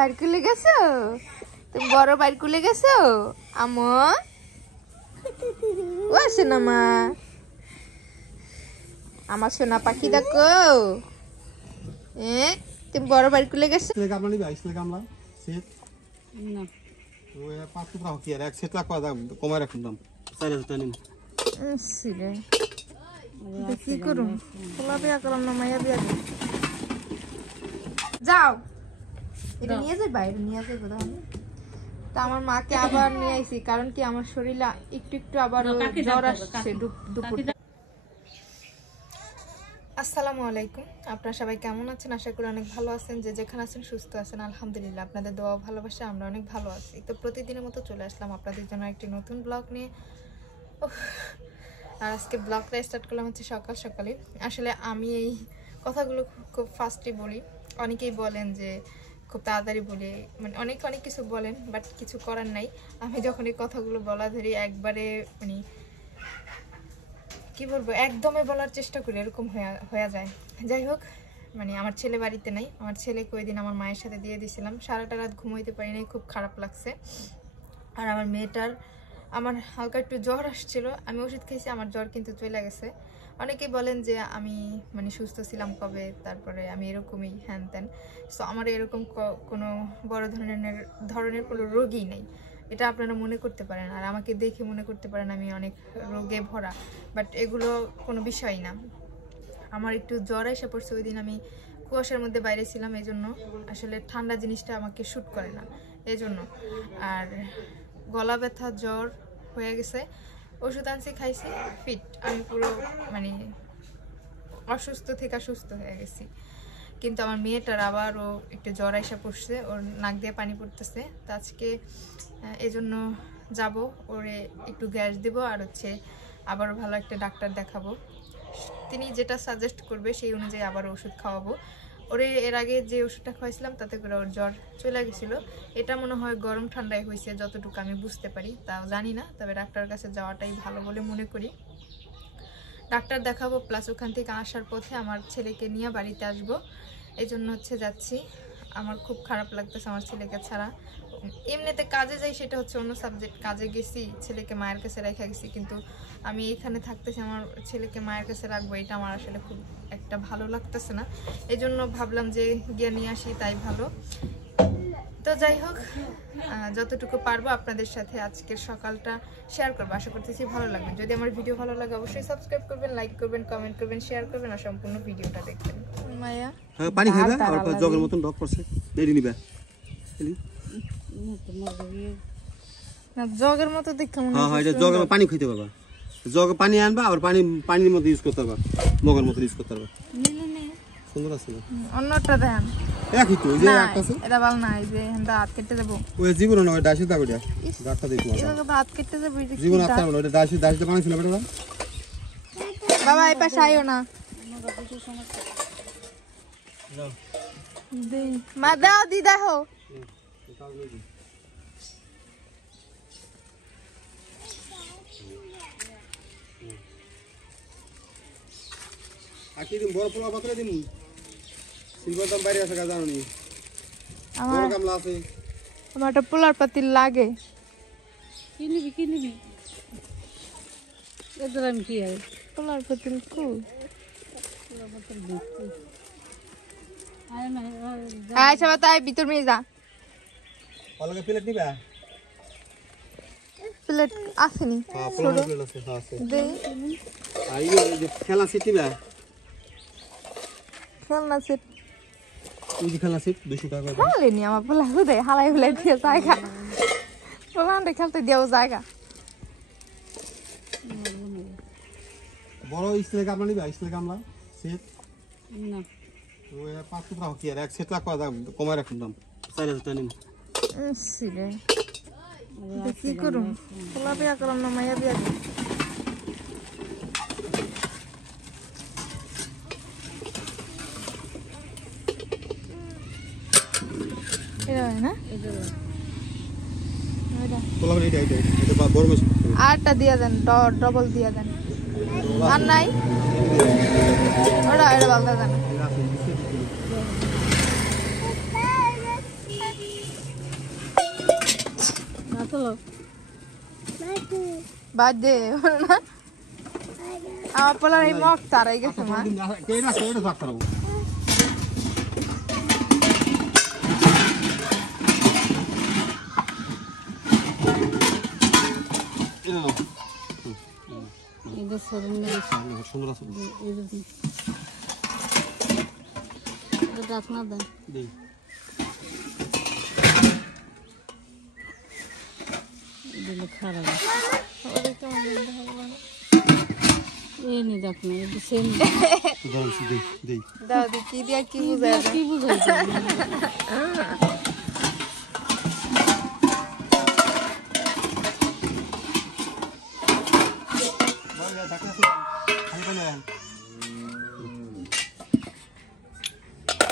বাইর কুলে গেছো? তুমি বড় বাইর কুলে গেছো? আমো ও সোনা মা, আমার সোনা পাখি দেখো। তুমি বড় বাইর কুলে গেছো? গামলা নিবে আইসলে গামলা সেট না ওই 5 টাকা কি আর এক সেট রাখা দাম কমাই রাখুন দাম 4000 টাকা নিন সিরে কি করুম পোলা বিয়া করলাম না মাইয়া বিয়া যাও এটা নিয়ে যাই বাইরে নিয়ে যাই বোধ হয়। তা আমার মাকে আবার নিয়ে আইছি কারণ কি আমার শরীরে একটু একটু আবার জ্বর আসছে দুপুরে। আসসালামু আলাইকুম, আপনারা সবাই কেমন আছেন? আশা করি অনেক ভালো আছেন, যে যেখানে আছেন সুস্থ আছেন। আলহামদুলিল্লাহ, আপনাদের দোয়া ভালোবাসা আমরা অনেক ভালো আছি। তো প্রতিদিনের মতো চলে আসলাম আপনাদের জন্য একটি নতুন ব্লগ নিয়ে। আর আজকে ব্লগটা স্টার্ট করলাম হচ্ছে সকাল সকালে। আসলে আমি এই কথাগুলো খুব ফাস্টলি বলি, অনেকেই বলেন যে খুব তাড়াতাড়ি বলি, মানে অনেক কিছু বলেন, বাট কিছু করার নাই। আমি যখন এই কথাগুলো বলা ধরি একবারে মানে কি বলবো একদমই বলার চেষ্টা করি, এরকম হয়ে যায়। যাই হোক, মানে আমার ছেলে বাড়িতে নাই, আমার ছেলেকে ওই দিন আমার মায়ের সাথে দিয়ে দিয়েছিলাম। সারাটা রাত ঘুমাইতে পারি নাই, খুব খারাপ লাগছে। আর আমার মেয়েটার আমার হালকা একটু জ্বর আসছিল, আমি ওষুধ খেয়েছি, আমার জ্বর কিন্তু চলে গেছে। অনেকেই বলেন যে আমি মানে সুস্থ ছিলাম কবে, তারপরে আমি এরকমই হ্যান ত্যান। সো আমার এরকম কোনো বড় ধরনের কোনো রোগই নেই, এটা আপনারা মনে করতে পারেন। আর আমাকে দেখে মনে করতে পারেন আমি অনেক রোগে ভরা, বাট এগুলো কোনো বিষয় না। আমার একটু জ্বর এসে পড়ছে, ওই দিন আমি কুয়াশার মধ্যে বাইরে ছিলাম, এই জন্য আসলে ঠান্ডা জিনিসটা আমাকে শ্যুট করে না, এই জন্য। আর গলা ব্যথা জ্বর হয়ে গেছে, ওষুধ আনছি, খাইছি, ফিট। আমি পুরো মানে অসুস্থ থেকে সুস্থ হয়ে গেছি। কিন্তু আমার মেয়েটার আবারও একটু জ্বর এসে পড়ছে, ওর নাক দিয়ে পানি পড়তেছে। তো আজকে এই জন্য যাবো, ওরে একটু গ্যাস দেব, আর হচ্ছে আবারও ভালো একটা ডাক্তার দেখাবো। তিনি যেটা সাজেস্ট করবে সেই অনুযায়ী আবার ওষুধ খাওয়াবো ওরে। এর আগে যে ওষুধটা খাওয়াইছিলাম তাতে করে ওর জ্বর চলে গেছিলো। এটা মনে হয় গরম ঠান্ডায় হয়েছে, যতটুকু আমি বুঝতে পারি, তাও জানি না। তবে ডাক্তারের কাছে যাওয়াটাই ভালো বলে মনে করি। ডাক্তার দেখাবো, প্লাস ওখান থেকে আসার পথে আমার ছেলেকে নিয়ে বাড়িতে আসবো, এই জন্য হচ্ছে যাচ্ছি। আমার খুব খারাপ লাগতেছে আমার ছেলেকে ছাড়া। এমনিতে কাজে যাই, সেটা হচ্ছে অন্য সাবজেক্ট। কাজে গেছি, ছেলেকে মায়ের কাছে রেখে গেছি, কিন্তু আমি এইখানে থাকতেছি, আমার ছেলেকে মায়ের কাছে রাখবো, এটা আমার আসলে খুব একটা ভালো লাগতেছে না। এই জন্য ভাবলাম যে গিয়ে নিয়ে আসি, তাই ভালো। তো যাই হোক, যতটুকু পারবো আপনাদের সাথে আজকের সকালটা শেয়ার করবো, আশা করতেছি ভালো লাগবে। যদি আমার ভিডিও ভালো লাগে অবশ্যই সাবস্ক্রাইব করবেন, লাইক করবেন, কমেন্ট করবেন, শেয়ার করবেন, আর সম্পূর্ণ ভিডিওটা দেখবেন। মায়া পানি খাবে আর জগের মতন ডক করছে দেরি নিবে না, জগের মতো দেখতে মনে হয়। হ্যাঁ, এটা জগে পানি খেতে পারবা, জগে পানি আনবা, আর পানির মধ্যে ইউজ করতে পারবা, মগের মতো ইউজ করতে পারবা। সুন্দর আছে না? অন্যটা দেন একই তো, ওই যে একটা আছে, এটা ভালো না। এই যে হ্যাঁ হাত কেটে দেব, ওই জীবন না, ওই ডাশি দাও, ওটা ডাক্তার দেখো, এটাকে হাত কেটে দেব। জীবন আত্মা না, ওটা ডাশি পানি ছিল বেটা। বাবা এই পাশে আইও না, মা দাও দি দেখো। আকি দিন বড় পোলা পাত্রে দিন, সিলভার দাম বাইরে আছে, জানো নি? বড় গামলা আছে, আমার একটা পোলার পাতিল লাগে। কি নিবি এদের আমি কি আর পোলার পাতিল কই? আচ্ছা তাই ভিতর নিয়ে যা। অলগে প্লেট নিবা? প্লেট আসেনি, হ্যাঁ পোলা প্লেট আছে, হ্যাঁ আছে। দে আই যে খেলা সেট নিবা? খেলনা সেট ওই যে খেলা সেট 200 টাকা করে। হালেনি আমার পোলা খুদে হালাই ফুলাই দিয়ে জায়গা, পোলান্ডে খেলতে দিও জায়গা। বড় স্টিলের গামলা নিবা? স্টিলের গামলা সেট না ওই 5 টাকা কি আর এক সেট রাখা দাম কমাই রাখুন দাম 4000 টাকা নিন সিরে কি করুম পোলা বিয়া করলাম না মাইয়া বিয়া করলাম। আরটা দিয়ে দেন, ডবল দিয়ে দেন। আর নাই ওটা এটা বলতে দেন। চলো বাদে না আমার পোলার এই মগ তারাই গেছে মা কে না কে ডাক্তার এটা সরুন না সুন্দর আছে এটা ডাকনা দেন দেই দিলে খারাপ ওরে কেমন গন্ধ হবে বলো? এই নি ডাকনা এটা সেম দাও দেই দেই দাও দি কি দিয়া কি বুঝায় কি বুঝাইছে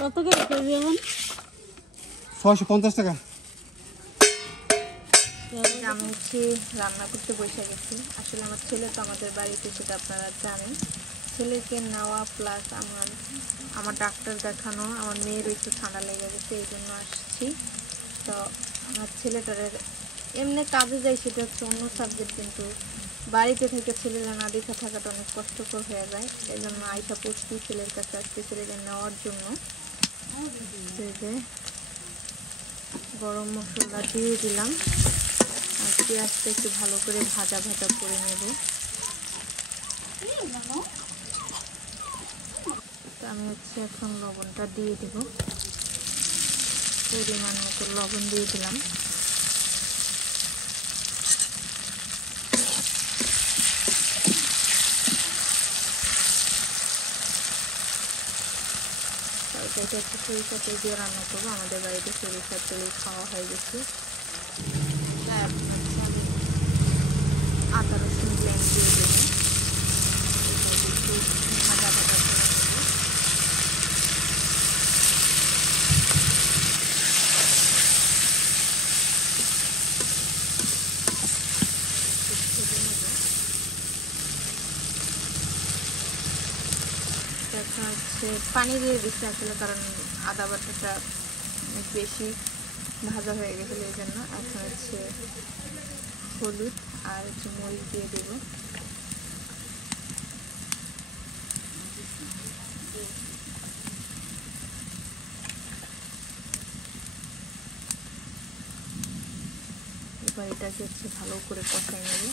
কত করে কেজি এখন 650 টাকা আমি হচ্ছে রান্না করতে বসে গেছি আসলে আমার ছেলে তো আমাদের বাড়িতে সেটা আপনারা জানেন ছেলেকে নেওয়া প্লাস আমার ডাক্তার দেখানো আমার মেয়েরও একটু ঠান্ডা লেগে গেছে এই জন্য আসছি তো আমার ছেলেটার এমনি কাজে যাই সেটা হচ্ছে অন্য সাবজেক্ট কিন্তু বাড়িতে থেকে ছেলেরা না দেখে থাকাটা অনেক কষ্টকর হয়ে যায় এই জন্য আইসা পড়ছি ছেলের কাছে আজকে ছেলেকে নেওয়ার জন্য এই যে গরম মশলা দিয়ে দিলাম আর পেঁয়াজটা একটু ভালো করে ভাজা ভাজা করে নেব তো আমি হচ্ছে এখন লবণটা দিয়ে দেব পরিমাণ মতো লবণ দিয়ে দিলাম এটা একটু সরিষা তেল দিয়ে রান্না করবো আমাদের বাড়িতে সরিষার তেল খাওয়া হয়ে গেছে আদা রসুন ব্লেন্ড দিয়ে দেবো একটু ভাজা ভাজা করে এখন হচ্ছে পানি দিয়ে দিচ্ছি আসলে কারণ আদা বাটাটা অনেক বেশি ভাজা হয়ে গেছিলো এই জন্য এখন হচ্ছে হলুদ আর একটু মরিচ দিয়ে দেবো এবার এটাকে হচ্ছে ভালো করে কষাই নেব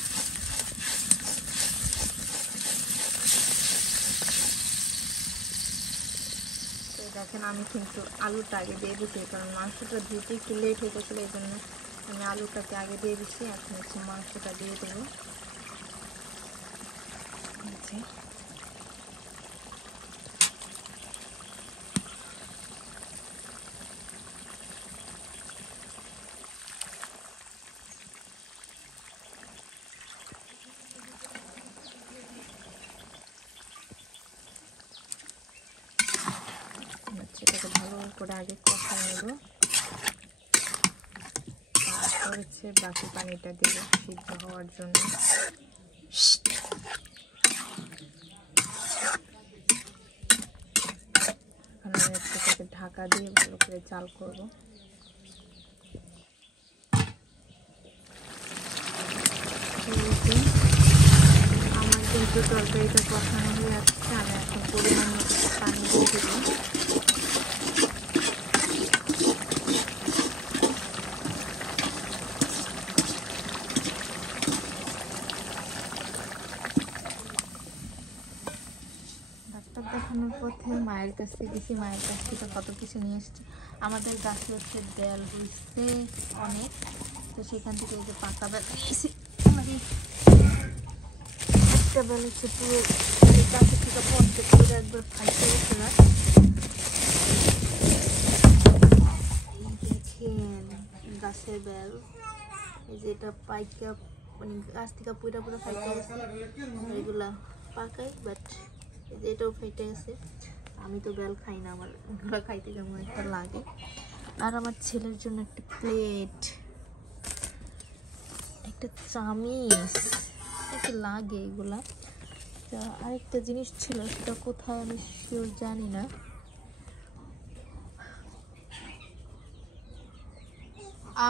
দেখেন আমি কিন্তু আলুটা আগে দিয়ে দিচ্ছি কারণ মাংসটা ধুতে একটু লেট হয়ে গেছিলো এই জন্য আমি আলুটাকে আগে দিয়ে দিচ্ছি এখন হচ্ছে মাংসটা দিয়ে দেবো এটাকে ভালো করে আগে কষা নেব তারপর হচ্ছে বাকি পানিটা দেবো সিদ্ধ হওয়ার জন্য এখন আমি হচ্ছে ঢাকা দিয়ে ভালো করে জাল করব আমার কিন্তু তরকারিটা কষানো হয়ে যাচ্ছে আমি এখন পরিমাণ মতো পানি দিয়ে দেবো দেখানোর পথে মায়ের কাছ থেকে গেছি মায়ের কাছ থেকে কত কিছু নিয়ে এসেছি আমাদের গাছে হচ্ছে বেল হয়েছে অনেক তো সেখান থেকে এই যে পাকা বেল নিয়েছি একটা বেল হচ্ছে পুরো গাছের থেকে পড়তে পুরো একবার ফাইতে গেছে না দেখেন গাছের বেল এই যে এটা পাইকা মানে গাছ থেকে পুরো পুরো ফাইতে গেছে এগুলা পাকাই বাট এটাও ফেটে গেছে আমি তো বেল খাই না আমার এগুলো খাইতে কেমন একটা লাগে আর আমার ছেলের জন্য একটা প্লেট একটা চামিচ একটু লাগে এগুলা তো আরেকটা জিনিস ছিল সেটা কোথায় আমি শিওর জানি না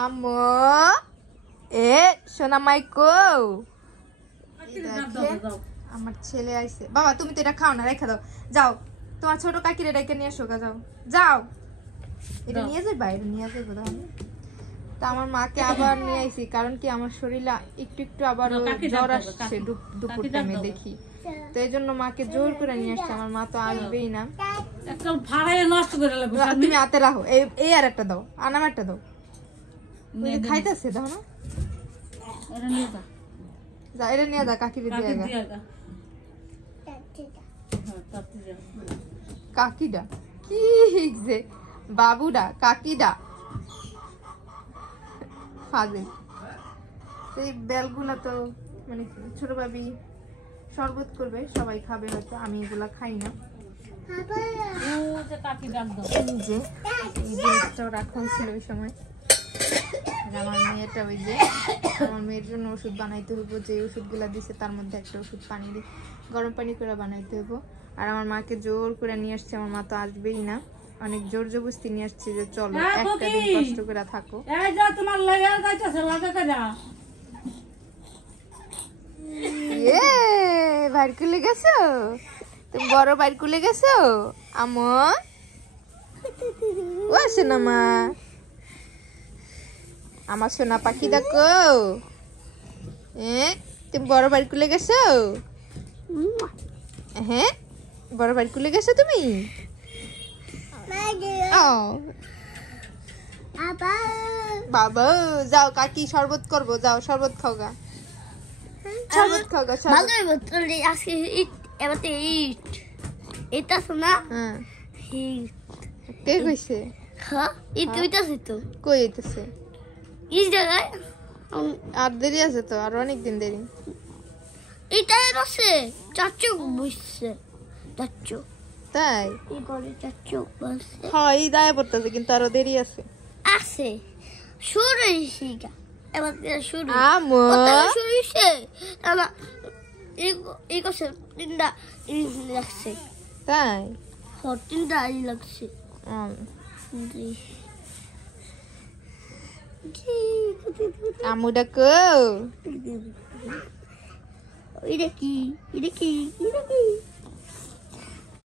আম্মু এ সোনা মাইকো আমার ছেলে আইছে। বাবা তুমি তো এটা খাও না, রেখে দাও। যাও তোমার ছোট কাকিরে ডেকে নিয়ে এসো গা, যাও যাও। এটা নিয়ে যাই, এটা নিয়ে যাই বোধ হয়। তা আমার মাকে আবার নিয়ে আইছি, কারণ কি আমার শরীরে একটু একটু আবার জ্বর আসছে দুপুর টাইমে দেখি, তো এই জন্য মাকে জোর করে নিয়ে আসছে। আমার মা তো আসবেই না। তুমি হাতে রাখো, এই আর একটা দাও, আনাম একটা দাও। খাইতেছে দাও না, যা এটা নিয়ে যা, কাকিরে দিয়ে গা। কাকিডা কি যে বাবুডা, কাকিডা ফাজে। এই বেলগুলা তো মানে ছোট ভাবি শরবত করবে, সবাই খাবে হয়তো, আমি এগুলা খাই না। এই যে এই জিনিসটাও রাখা ছিল ওই সময়। আমার মেয়েটা ওই যে আমার মেয়ের জন্য ওষুধ বানাইতে হইব, যে ওষুধগুলা দিছে তার মধ্যে একটা ওষুধ পানি দিয়ে গরম পানি করে বানাইতে হইব। আর আমার মাকে জোর করে নিয়ে আসছে, আমার মা তো আসবেই না, অনেক জোর জবরদস্তি নিয়ে আসছে যে চলো একটা দিন কষ্ট করে থাকো। বাইর কুলে গেছো তুমি, বড় বাইর কুলে গেছো আমার। ও আসে না মা, আমার সোনা পাখি দেখো। তুমি বড় বাড়ি কুলে গেছো? হ্যাঁ বড় বাড়ি কুলে গেছো তুমি? বাবা যাও, কাকি শরবত করবো, যাও শরবত খাও গা, শরবত খাও গা। এটা শোনা কে কইছে? কই হইতেছে? আর দেরি আছে তো, আর অনেক দিন দেরি। এটা আছে চাচু বসছে, চাচু তাই এই করে চাচু বসছে। হ্যাঁ এই দায় পড়তেছে, কিন্তু আরো দেরি আছে। আছে শুরু হইছে গা, এবার শুরু আমো শুরু হইছে না। এই কছে তিনটা লাগছে। তাই তিনটা লাগছে। আমু ডাকো। এটা কি, এটা কি, এটা কি?